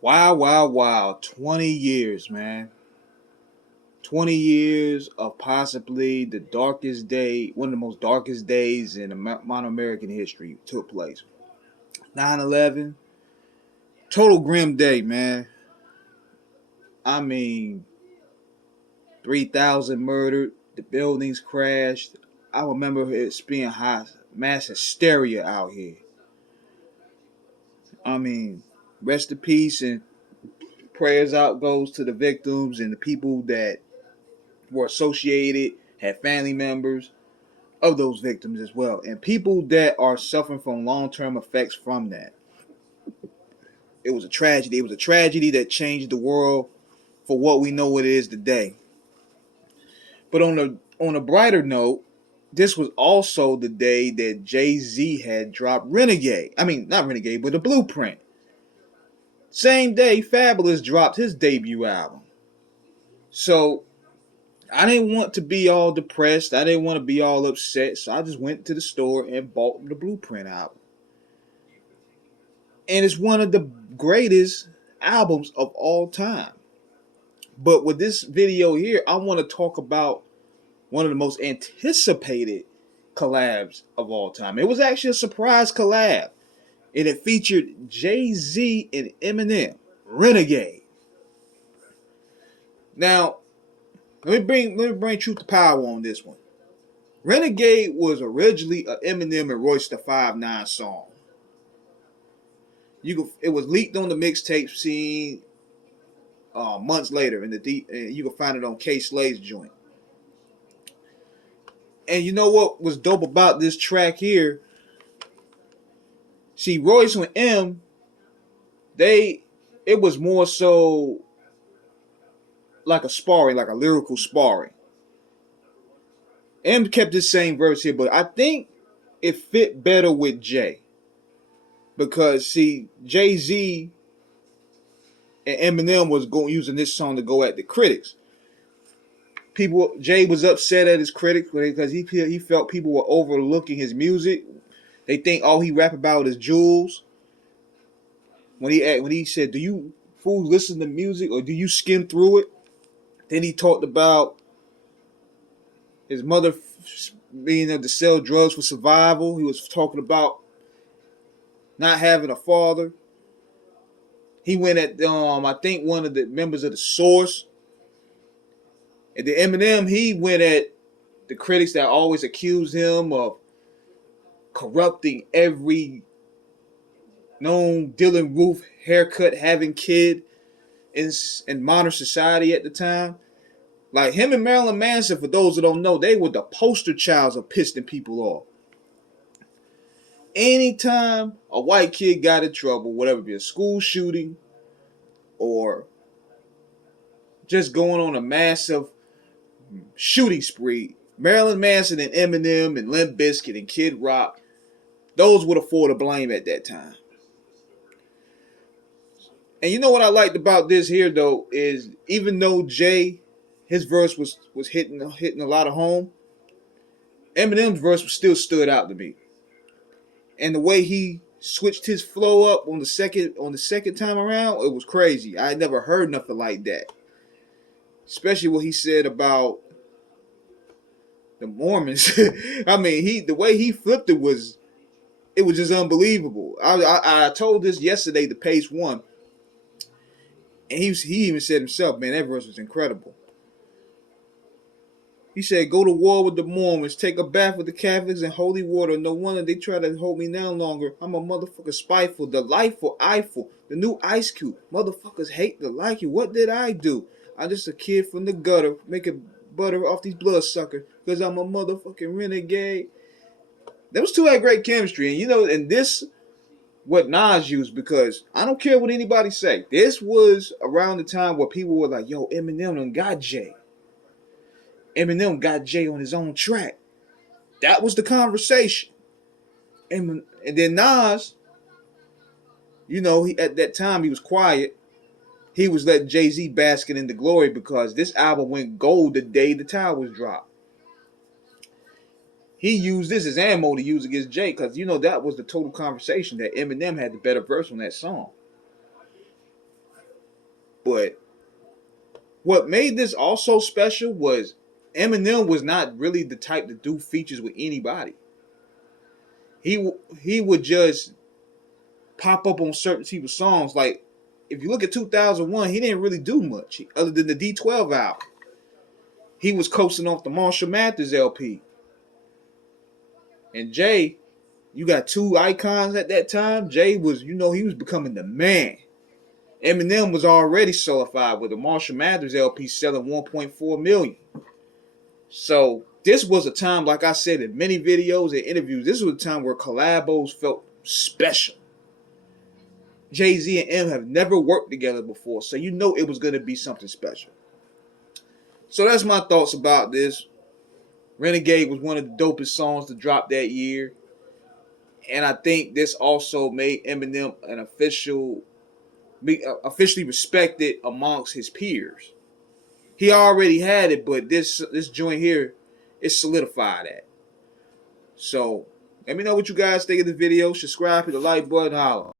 Wow, wow, wow. 20 years, man. 20 years of possibly the darkest day, one of the most darkest days in modern American history took place. 9/11, total grim day, man. I mean, 3,000 murdered, the buildings crashed. I remember it being high, mass hysteria out here. I mean, rest in peace and prayers out goes to the victims and the people that were associated, had family members of those victims as well, and people that are suffering from long-term effects from that. It was a tragedy. It was a tragedy that changed the world for what we know it is today. But on a brighter note, this was also the day that JayZ had dropped Renegade. I mean, not Renegade, but the Blueprint. Same day, Fabulous dropped his debut album. So I didn't want to be all depressed. I didn't want to be all upset. So I just went to the store and bought the Blueprint album. And it's one of the greatest albums of all time. But with this video here, I want to talk about one of the most anticipated collabs of all time. It was actually a surprise collab, and it featured JayZ and Eminem, Renegade. Now, let me bring truth to power on this one. Renegade was originally an Eminem and Royce da 5'9" song. It was leaked on the mixtape scene months later, you can find it on K Slade's joint. And you know what was dope about this track here? See, Royce and M, it was more so like a sparring, like a lyrical sparring. M kept the same verse here, but I think it fit better with Jay. Because see, JayZ and Eminem was using this song to go at the critics. Jay was upset at his critics because he felt people were overlooking his music. They think all he rap about is jewels. When he said, "Do you fools listen to music or do you skim through it?" Then he talked about his mother being able to sell drugs for survival. He was talking about not having a father. He went at I think one of the members of the Source. And the Eminem, he went at the critics that always accused him of corrupting every known Dylan Roof haircut having kid in modern society at the time. Like him and Marilyn Manson, for those that don't know, they were the poster childs of pissing people off. Anytime a white kid got in trouble, whatever it be a school shooting or just going on a massive shooting spree, Marilyn Manson and Eminem and Limp Bizkit and Kid Rock, those were the four to blame at that time. And you know what I liked about this here though is even though Jay, his verse was hitting a lot of home, Eminem's verse still stood out to me. And the way he switched his flow up on the second time around, it was crazy. I had never heard nothing like that. Especially what he said about the Mormons. I mean, the way he flipped it was just unbelievable. I told this yesterday to Pace One, and he even said himself, man, that verse was incredible. He said, "Go to war with the Mormons, take a bath with the Catholics in holy water. No wonder they try to hold me down longer. I'm a motherfucker spiteful, delightful, eyeful, the new Ice Cube. Motherfuckers hate to like you. What did I do? I'm just a kid from the gutter, making butter off these bloodsuckers, because I'm a motherfucking renegade." Those two had great chemistry, and you know, and this what Nas used, because I don't care what anybody say. This was around the time where people were like, "Yo, Eminem done got Jay. Eminem got Jay on his own track." That was the conversation. And then Nas, you know, at that time he was quiet. He was letting JayZ basking in the glory because this album went gold the day the towers dropped. He used this as ammo to use against Jay because, you know, that was the total conversation that Eminem had the better verse on that song. But what made this also special was Eminem was not really the type to do features with anybody. He would just pop up on certain people's songs. Like if you look at 2001, he didn't really do much other than the D12 album. He was coasting off the Marshall Mathers LP. And Jay, you got two icons at that time. Jay was, he was becoming the man. Eminem was already solidified with the Marshall Mathers LP selling 1.4 million. So this was a time, like I said in many videos and interviews, this was a time where collabos felt special. JayZ and M have never worked together before, so it was going to be something special. So that's my thoughts about this. Renegade was one of the dopest songs to drop that year. And I think this also made Eminem an officially respected amongst his peers. He already had it, but this joint here, it solidified that. So let me know what you guys think of the video. Subscribe, hit the like button, holla.